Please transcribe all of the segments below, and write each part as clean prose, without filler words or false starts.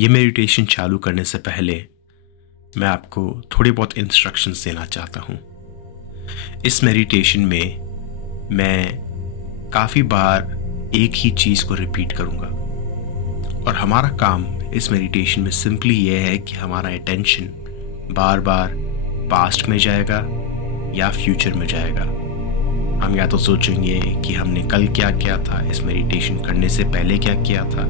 ये मेडिटेशन चालू करने से पहले मैं आपको थोड़ी बहुत इंस्ट्रक्शंस देना चाहता हूँ। इस मेडिटेशन में मैं काफ़ी बार एक ही चीज़ को रिपीट करूँगा और हमारा काम इस मेडिटेशन में सिंपली ये है कि हमारा अटेंशन बार बार पास्ट में जाएगा या फ्यूचर में जाएगा। हम या तो सोचेंगे कि हमने कल क्या किया था, इस मेडिटेशन करने से पहले क्या किया था,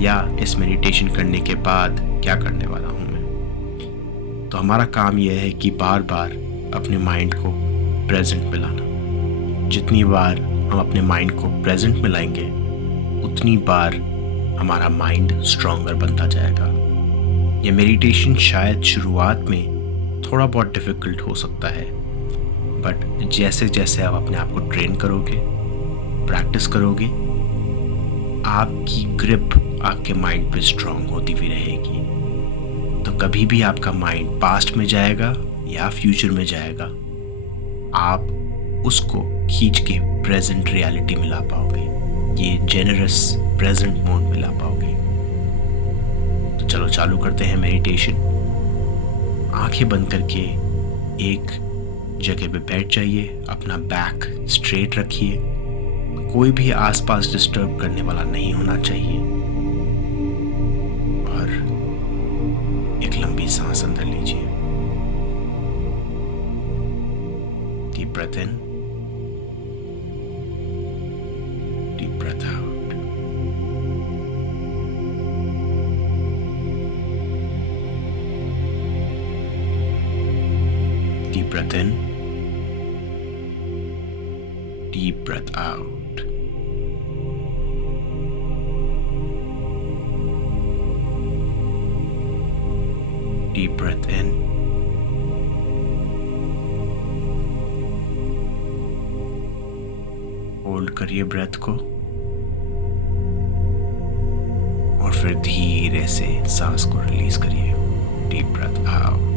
या इस मेडिटेशन करने के बाद क्या करने वाला हूँ मैं। तो हमारा काम यह है कि बार बार अपने माइंड को प्रेजेंट में लाना। जितनी बार हम अपने माइंड को प्रेजेंट में लाएंगे उतनी बार हमारा माइंड स्ट्रॉन्गर बनता जाएगा। ये मेडिटेशन शायद शुरुआत में थोड़ा बहुत डिफ़िकल्ट हो सकता है, बट जैसे जैसे आप अपने आप को ट्रेन करोगे, प्रैक्टिस करोगे, आपकी ग्रिप आपके माइंड पे स्ट्रांग होती भी रहेगी। तो कभी भी आपका माइंड पास्ट में जाएगा या फ्यूचर में जाएगा, आप उसको खींच के प्रेजेंट रियलिटी में ला पाओगे, ये जेनरस प्रेजेंट मोड में ला पाओगे। तो चलो चालू करते हैं मेडिटेशन। आंखें बंद करके एक जगह पे बैठ जाइए, अपना बैक स्ट्रेट रखिए, कोई भी आसपास डिस्टर्ब करने वाला नहीं होना चाहिए, और एक लंबी सांस अंदर लीजिए। Deep breath in, deep breath out. Deep breath in, deep breath out. Deep breath in, hold करिए ब्रेथ को और फिर धीरे से सांस को रिलीज करिए। Deep breath out.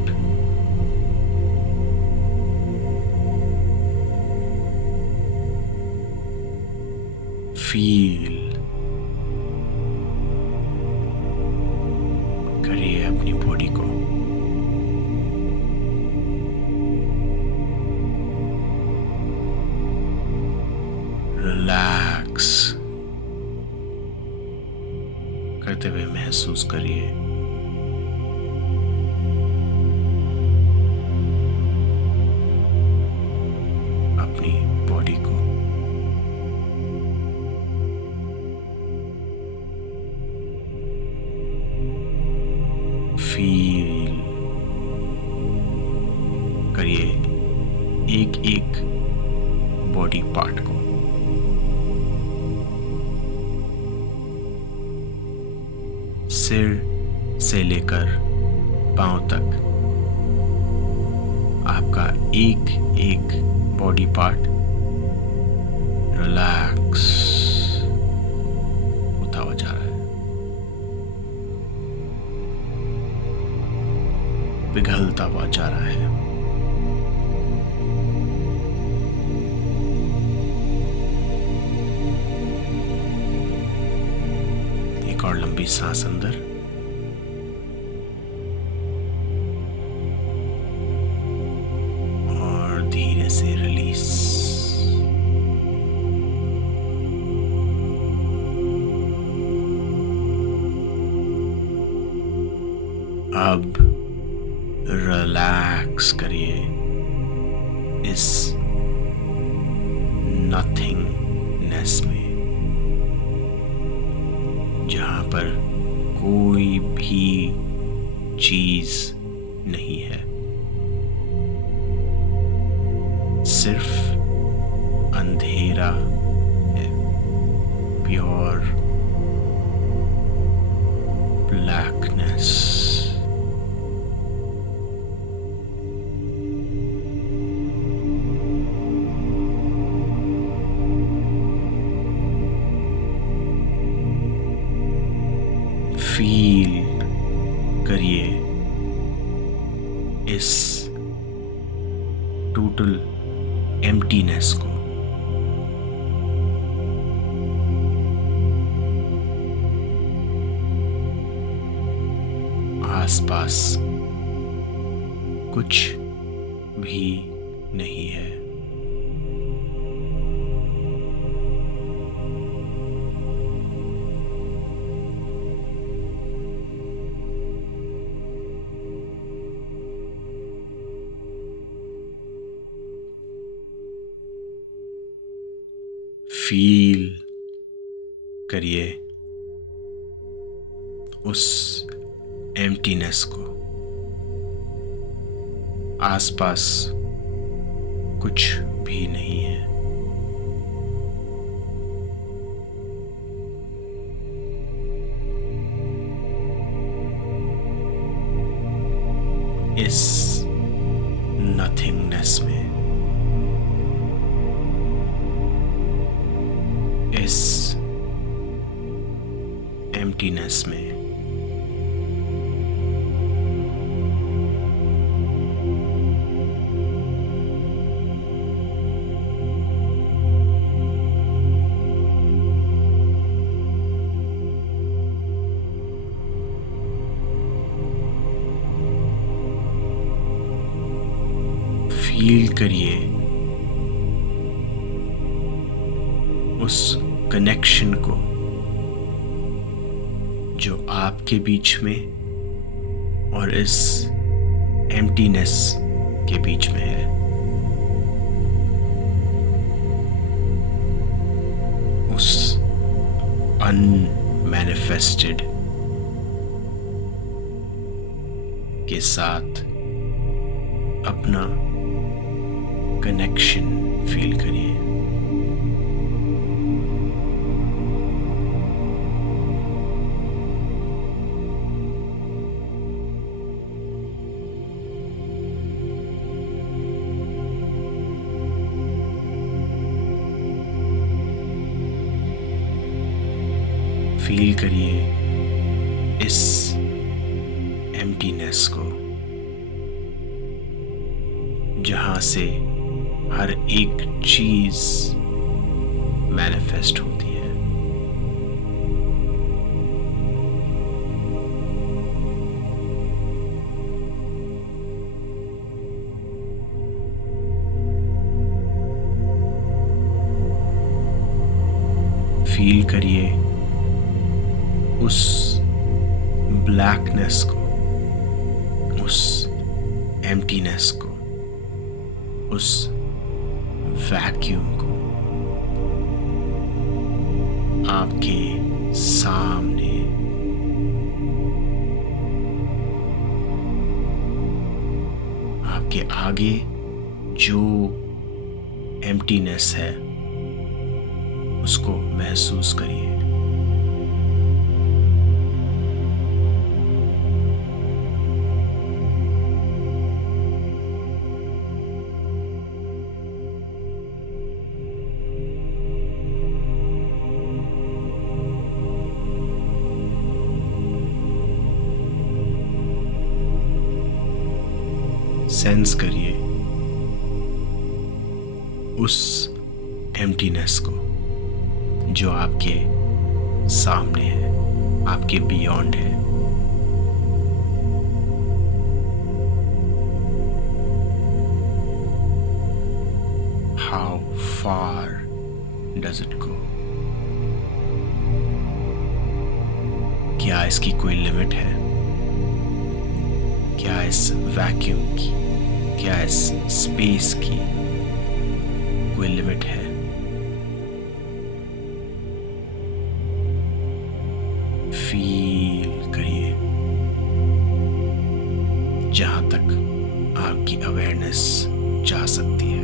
फील करिए अपनी बॉडी को। रिलैक्स करते हुए महसूस करिए अपनी बॉडी को। फील करिए एक एक बॉडी पार्ट को। सिर से लेकर पांव तक आपका एक एक बॉडी पार्ट रिलैक्स होता हुआ जा रहा है, पिघलता हुआ जा रहा है। एक और लंबी सांस अंदर, और धीरे से रिलीज। अब रिलैक्स करिए इस नथिंगनेस में, जहां पर कोई भी चीज नहीं है, सिर्फ अंधेरा है, प्योर ब्लैकनेस। फील करिए इस टोटल एम्प्टीनेस को। आसपास कुछ भी नहीं है। फील करिए उस एम्प्टीनेस को। आसपास कुछ भी नहीं है। इस नथिंगनेस में, इस एम्प्टीनेस में फील करिए उस कनेक्शन को जो आपके बीच में और इस एम्प्टीनेस के बीच में है। उस अनमैनिफेस्टेड के साथ अपना कनेक्शन फील करिए। फील करिए इस एम्प्टीनेस को जहां से हर एक चीज मैनिफेस्ट होती है। फील करिए उस ब्लैकनेस को, उस एम्प्टीनेस को, उस वैक्यूम को आपके सामने। आपके आगे जो एम्प्टीनेस है उसको महसूस करिए। सेंस करिए उस एम्प्टीनेस को जो आपके सामने है, आपके बियॉन्ड है। How far does it go? क्या इसकी कोई लिमिट है? क्या इस वैक्यूम की, क्या इस स्पेस की कोई लिमिट है? फील करिए जहां तक आपकी अवेयरनेस जा सकती है।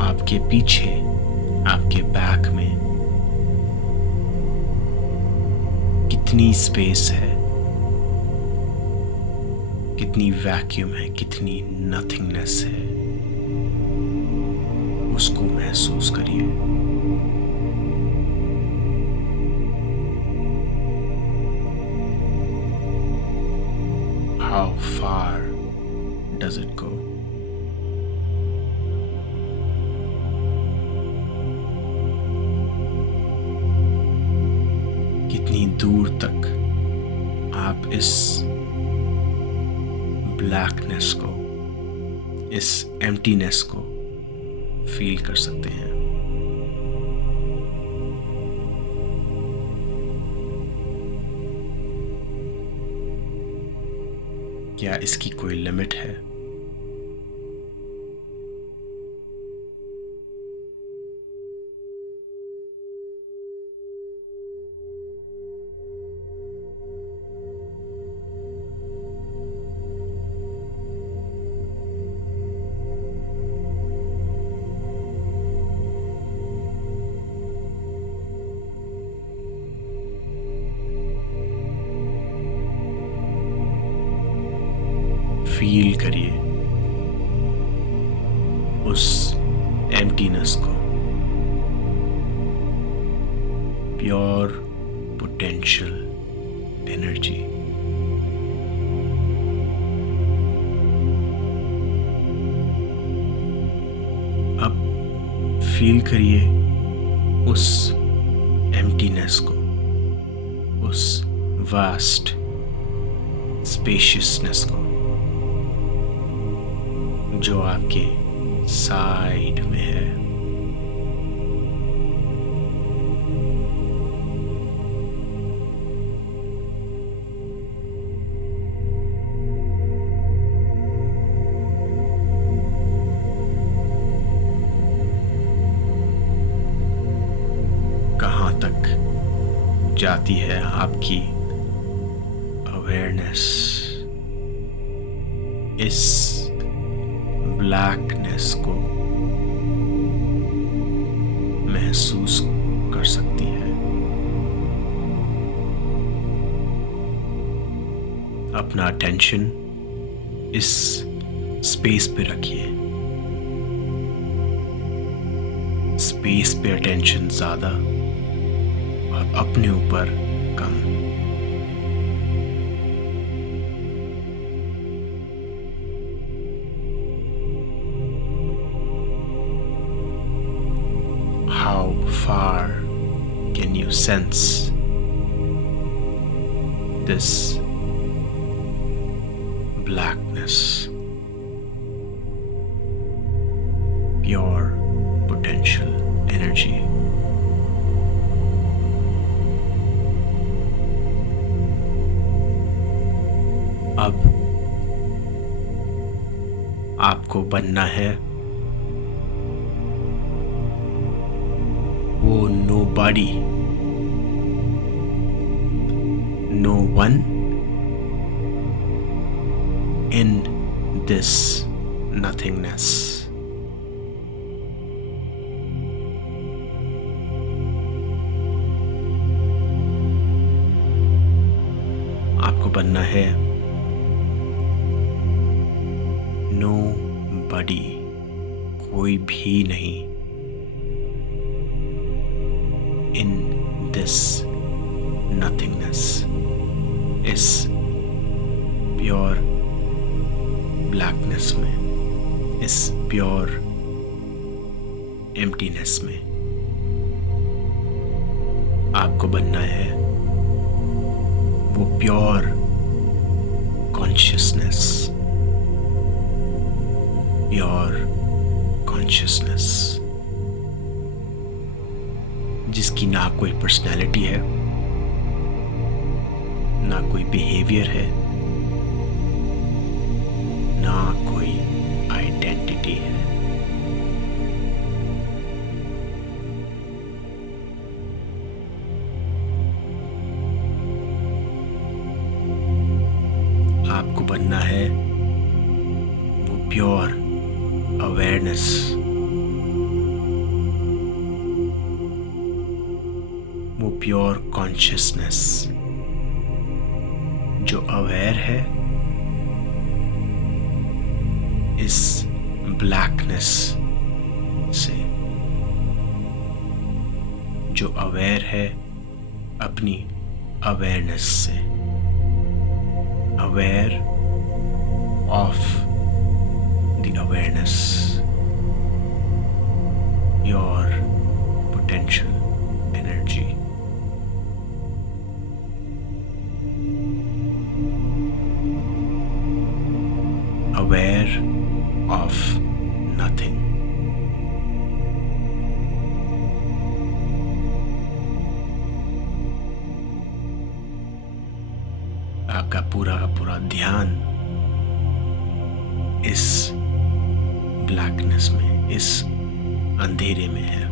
आपके पीछे, आपके बैक में कितनी स्पेस है, कितनी वैक्यूम है, कितनी नथिंगनेस है। महसूस करिए। How far does it go? कितनी दूर तक आप इस ब्लैकनेस को, इस एम्प्टीनेस को फील कर सकते हैं। क्या इसकी कोई लिमिट है? फील करिए उस एम्प्टीनेस को, प्योर पोटेंशियल एनर्जी। अब फील करिए उस एम्प्टीनेस को, उस वास्ट स्पेशियसनेस को जो आपके साइड में है। कहाँ तक जाती है आपकी अवेयरनेस इस ब्लैकनेस को महसूस कर सकती है। अपना अटेंशन इस स्पेस पे रखिए। स्पेस पे अटेंशन ज्यादा और अपने ऊपर कम। How far can you sense this blackness, pure potential energy? अब आपको बनना है वो nobody, no one in this nothingness. आपको बनना है nobody, कोई भी नहीं, in this nothingness, इस प्योर ब्लैकनेस में, इस प्योर एम्प्टीनेस में। आपको बनना है वो प्योर कॉन्शियसनेस, प्योर कॉन्शियसनेस जिसकी ना कोई पर्सनैलिटी है, ना कोई बिहेवियर है, ना कोई आइडेंटिटी है। आपको बनना है वो प्योर अवेयरनेस, वो प्योर कॉन्शियसनेस जो अवेयर है इस ब्लैकनेस से, जो अवेयर है अपनी अवेयरनेस से, aware of the awareness, your potential energy. Aware of nothing. आपका पूरा का पूरा ध्यान इस ब्लैकनेस में, इस अंधेरे में है।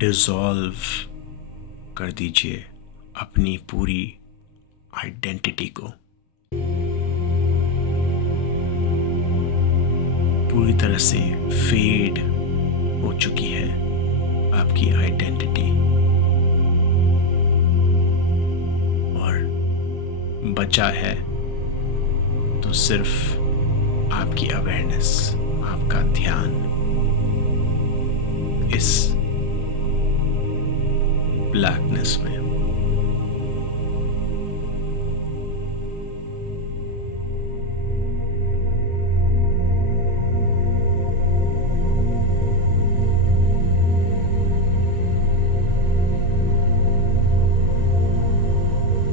डिसॉल्व कर दीजिए अपनी पूरी आइडेंटिटी को। पूरी तरह से फेड हो चुकी है आपकी आइडेंटिटी, और बचा है तो सिर्फ आपकी अवेयरनेस, आपका ध्यान इस ब्लैकनेस में।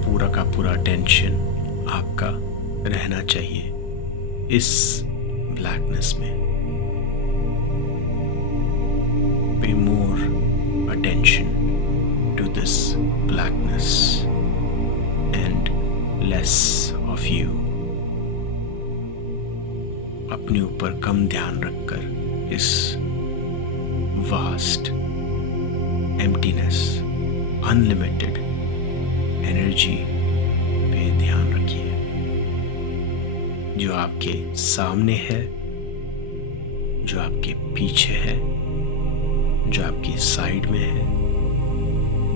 पूरा का पूरा टेंशन आपका रहना चाहिए इस ब्लैकनेस में। पे more attention to this blackness and less of you। अपने ऊपर कम ध्यान रखकर इस वास्ट एम्प्टीनेस, अनलिमिटेड एनर्जी पे ध्यान रखिए, जो आपके सामने है, जो आपके पीछे है, जो आपकी साइड में है,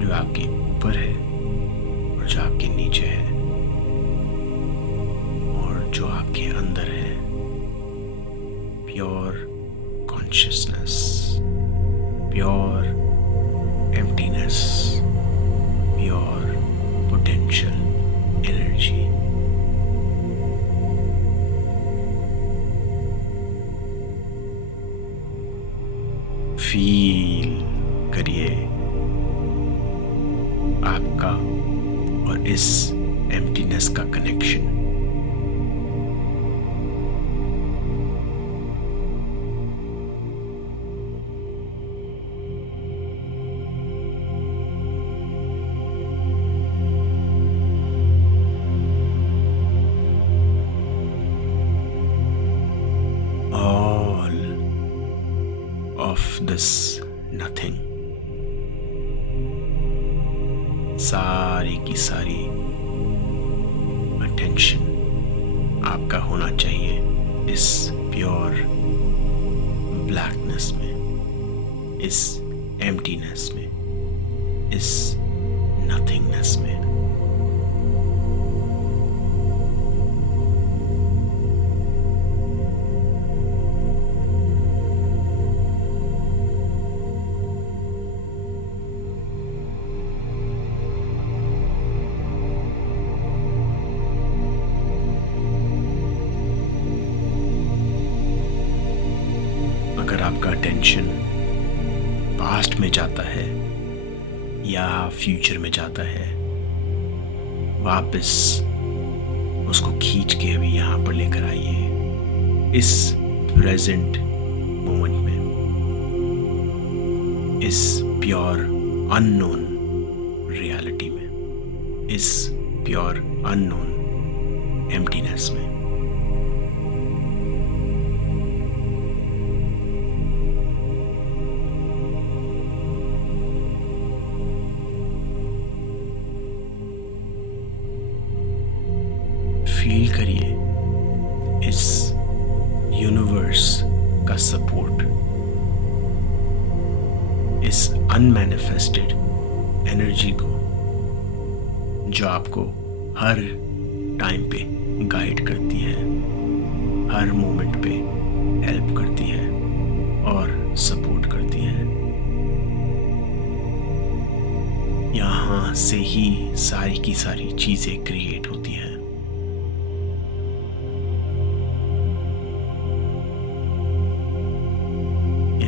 जो आपके ऊपर है और जो आपके नीचे है और जो आपके अंदर है। Pure consciousness, pure emptiness, pure potential energy. Feel करिए आपका और इस एम्प्टीनेस का connection. All of this nothing, सारी की सारी अटेंशन आपका होना चाहिए इस प्योर ब्लैकनेस में, इस एम्प्टीनेस में, इस नथिंगनेस में। अगर आपका अटेंशन पास्ट में जाता है या फ्यूचर में जाता है, वापस उसको खींच के अभी यहाँ पर लेकर आइए इस प्रेजेंट मोमेंट में, इस प्योर अननोन रियलिटी में, इस प्योर अननोन एम्प्टीनेस में। फील करिए इस यूनिवर्स का सपोर्ट, अनमैनिफेस्टेड एनर्जी को, जो आपको हर टाइम पे गाइड करती है, हर मोमेंट पे हेल्प करती है और सपोर्ट करती है। यहाँ से ही सारी की सारी चीजें क्रिएट होती हैं।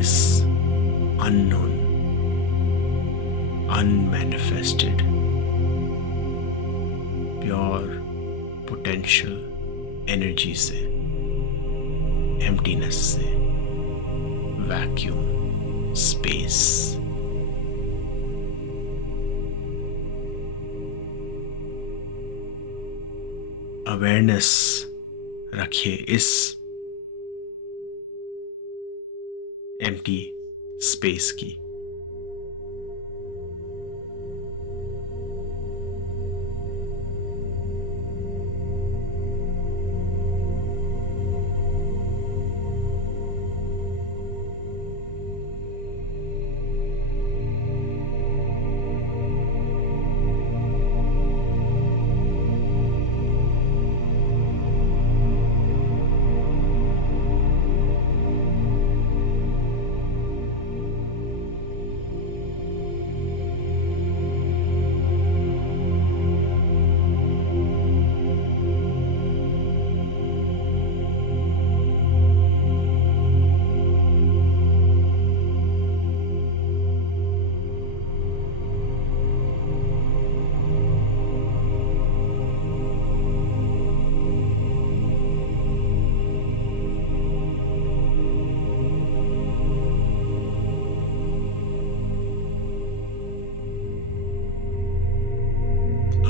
इस unknown, unmanifested, pure potential energy से, एम्प्टीनेस से, वैक्यूम, स्पेस, अवेयरनेस रखिए इस एम्प्टी स्पेस की।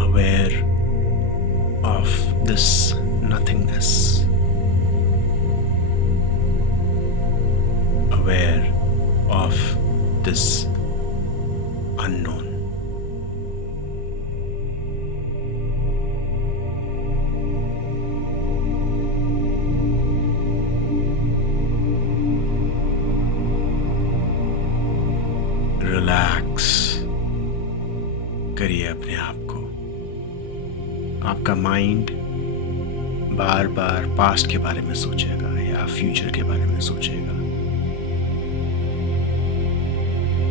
Aware of this nothingness, aware of this unknown. Relax करिए अपने आप को। आपका माइंड बार बार पास्ट के बारे में सोचेगा या फ्यूचर के बारे में सोचेगा।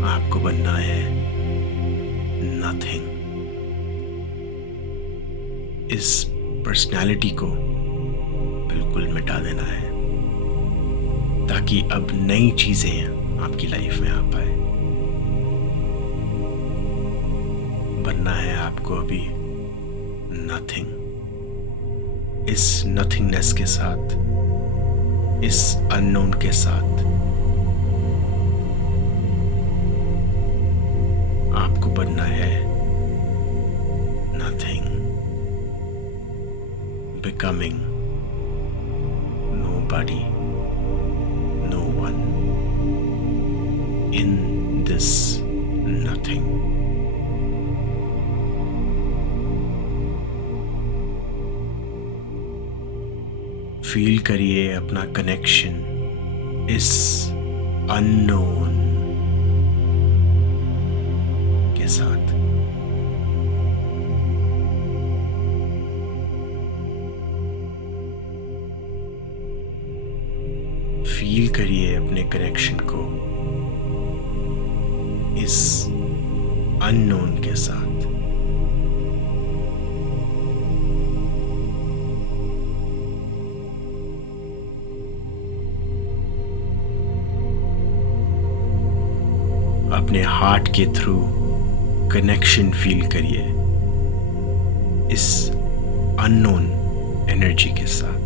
आपको बनना है नथिंग। इस पर्सनैलिटी को बिल्कुल मिटा देना है ताकि अब नई चीजें आपकी लाइफ में आ पाए। बनना है आपको अभी नथिंग। इस नथिंगनेस के साथ, इस अननोन के साथ आपको बनना है nothing, becoming nobody, no one in this nothing. Feel करिए अपना कनेक्शन इस अननोन के साथ। फील करिए अपने कनेक्शन को इस अननोन के साथ। अपने हार्ट के थ्रू कनेक्शन फील करिए इस अननोन एनर्जी के साथ।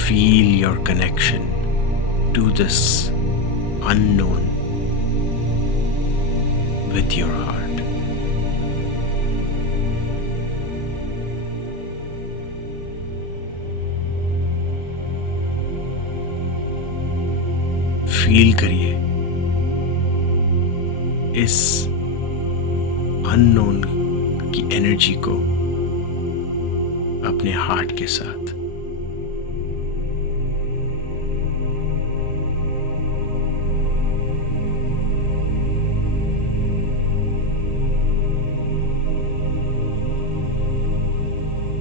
Feel your connection to this unknown with your heart. Feel करिए इस अननोन की एनर्जी को अपने हार्ट के साथ।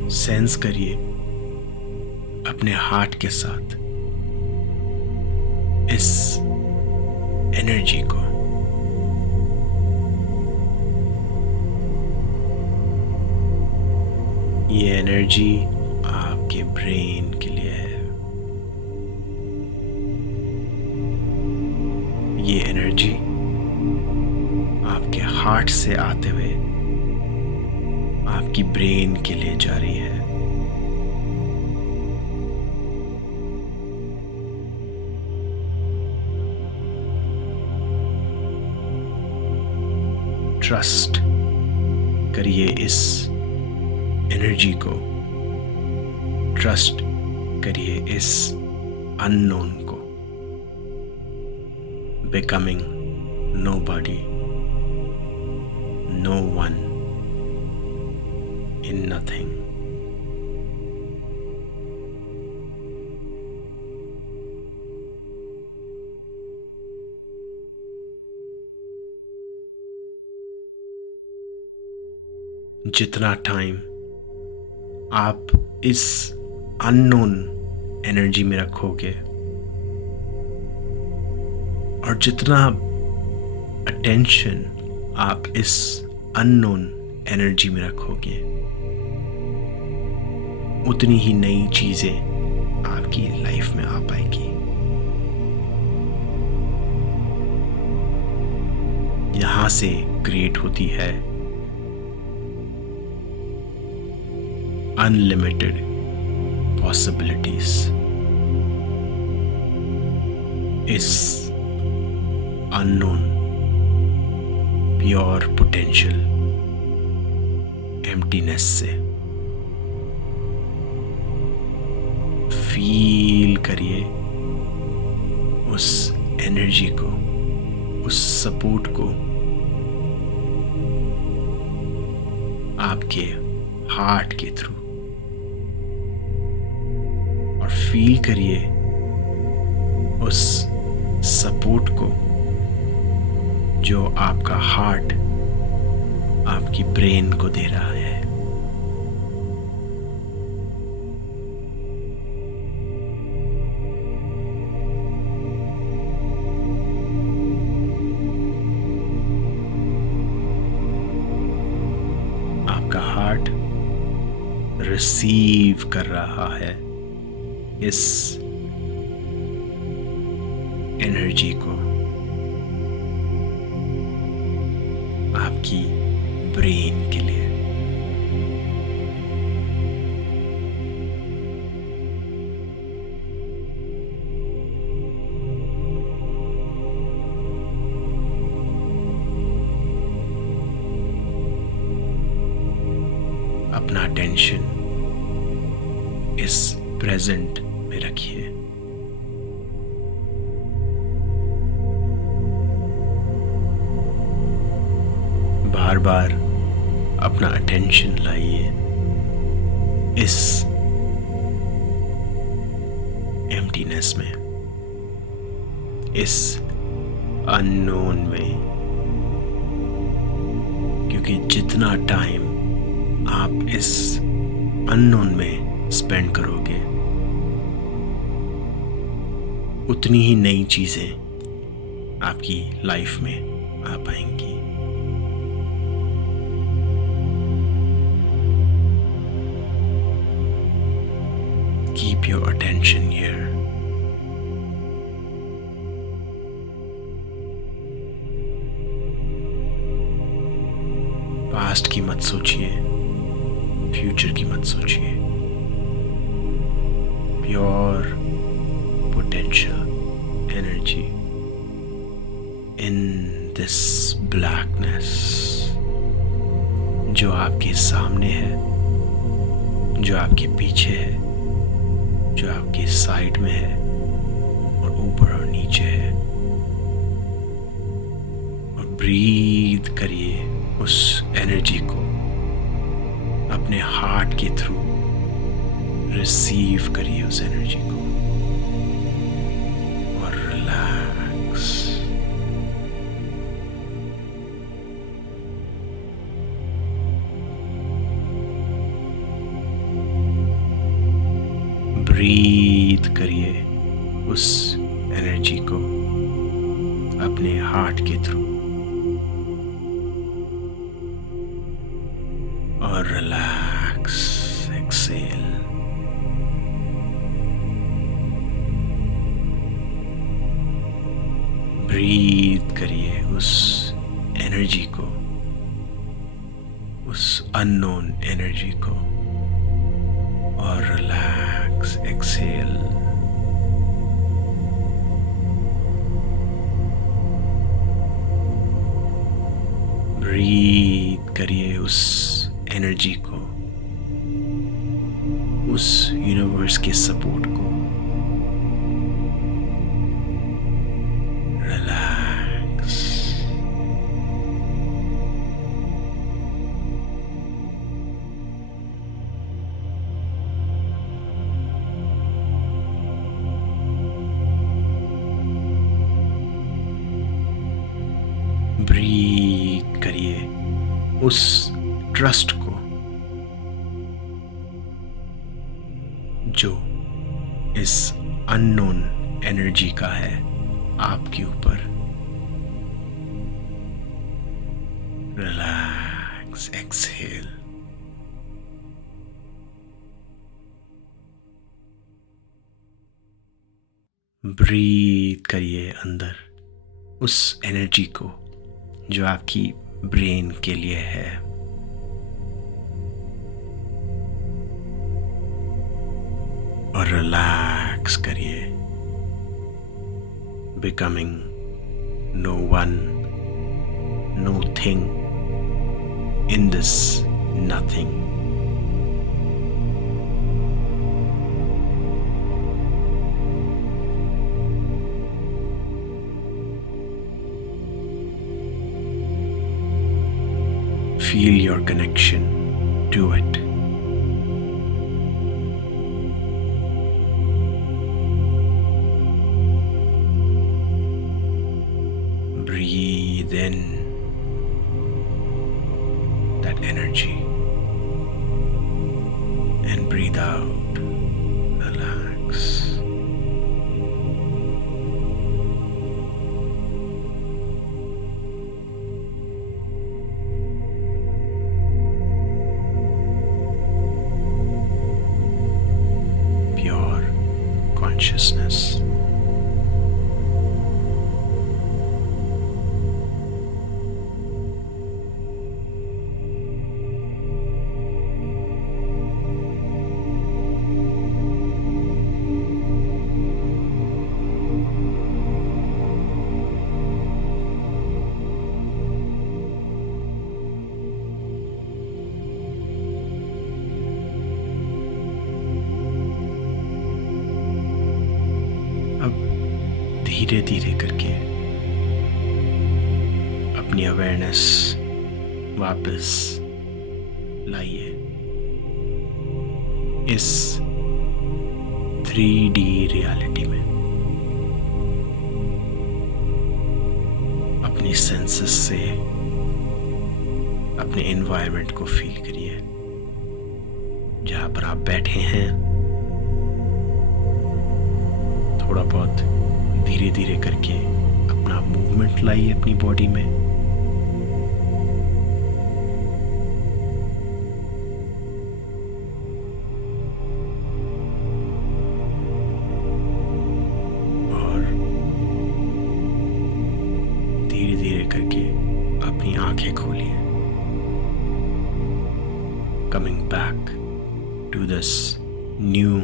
सेंस करिए अपने हार्ट के साथ इस एनर्जी को। ये एनर्जी आपके ब्रेन के लिए है। ये एनर्जी आपके हार्ट से आते हुए आपकी ब्रेन के लिए जा रही है। ट्रस्ट करिए इस एनर्जी को, ट्रस्ट करिए इस अननोन को। Becoming nobody, no one in nothing. जितना टाइम आप इस अननोन एनर्जी में रखोगे और जितना अटेंशन आप इस अननोन एनर्जी में रखोगे, उतनी ही नई चीजें आपकी लाइफ में आ पाएगी। यहां से क्रिएट होती है अनलिमिटेड पॉसिबिलिटीज। इस अननोन प्योर पोटेंशियल एम्प्टीनेस से फील करिए उस एनर्जी को, उस सपोर्ट को आपके हार्ट के थ्रू, और फील करिए उस सपोर्ट को जो आपका हार्ट आपकी ब्रेन को दे रहा है। आपका हार्ट रिसीव कर रहा है इस एनर्जी को आपकी ब्रेन के लिए। अपना अटेंशन इस प्रेजेंट में रखिए। बार बार अपना अटेंशन लाइए इस एम्प्टीनेस में, इस अननोन में, क्योंकि जितना टाइम आप इस अननोन में स्पेंड करोगे, उतनी ही नई चीजें आपकी लाइफ में आ पाएंगी। Keep your attention here. Past की मत सोचिए, फ्यूचर की मत सोचिए। Pure potential energy in this blackness जो आपके सामने है, जो आपके पीछे है, जो आपके साइड में है और ऊपर और नीचे है। और ब्रीथ करिए उस एनर्जी को, अपने हार्ट के थ्रू रिसीव करिए उस एनर्जी को और रिलैक्स। ब्रीथ करिए उस एनर्जी को अपने हार्ट के थ्रू और रिलैक्स एक्सेल। ब्रीथ करिए उस एनर्जी को, उस अननोन एनर्जी को और रिलैक्स एक्सेल। ब्रीथ करिए उस एनर्जी को, उस यूनिवर्स के सपोर्ट को। रिलैक्स। ब्रीथ करिए उस ट्रस्ट को जो इस अननोन एनर्जी का है आपके ऊपर। Relax exhale. ब्रीथ करिए अंदर उस एनर्जी को जो आपकी ब्रेन के लिए है। और रिलैक्स करिए, becoming no one, no thing in this nothing. Feel your connection to it. Breathe in that energy and breathe out. Relax. Consciousness. धीरे धीरे करके अपनी अवेयरनेस वापस लाइए इस 3D रियलिटी में। अपनी सेंसेस से अपने एनवायरनमेंट को फील करिए जहाँ पर आप बैठे हैं। थोड़ा बहुत धीरे धीरे करके अपना मूवमेंट लाइए अपनी बॉडी में। और धीरे धीरे करके अपनी आंखें खोलिए। Coming back to this new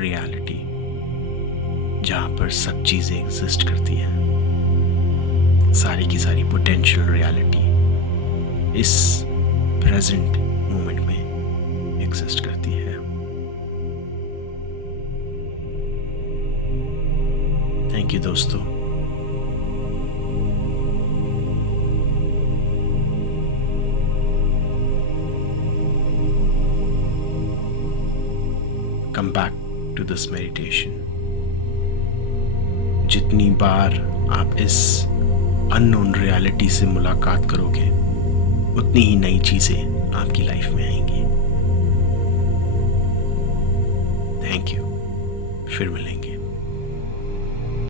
reality जहाँ पर सब चीज़ें एग्जिस्ट करती हैं। सारी की सारी पोटेंशियल रियलिटी इस प्रेजेंट मोमेंट में एग्जिस्ट करती है। थैंक यू दोस्तों। Come back to this meditation. जितनी बार आप इस अननोन रियलिटी से मुलाकात करोगे उतनी ही नई चीज़ें आपकी लाइफ में आएंगी। Thank you. फिर मिलेंगे।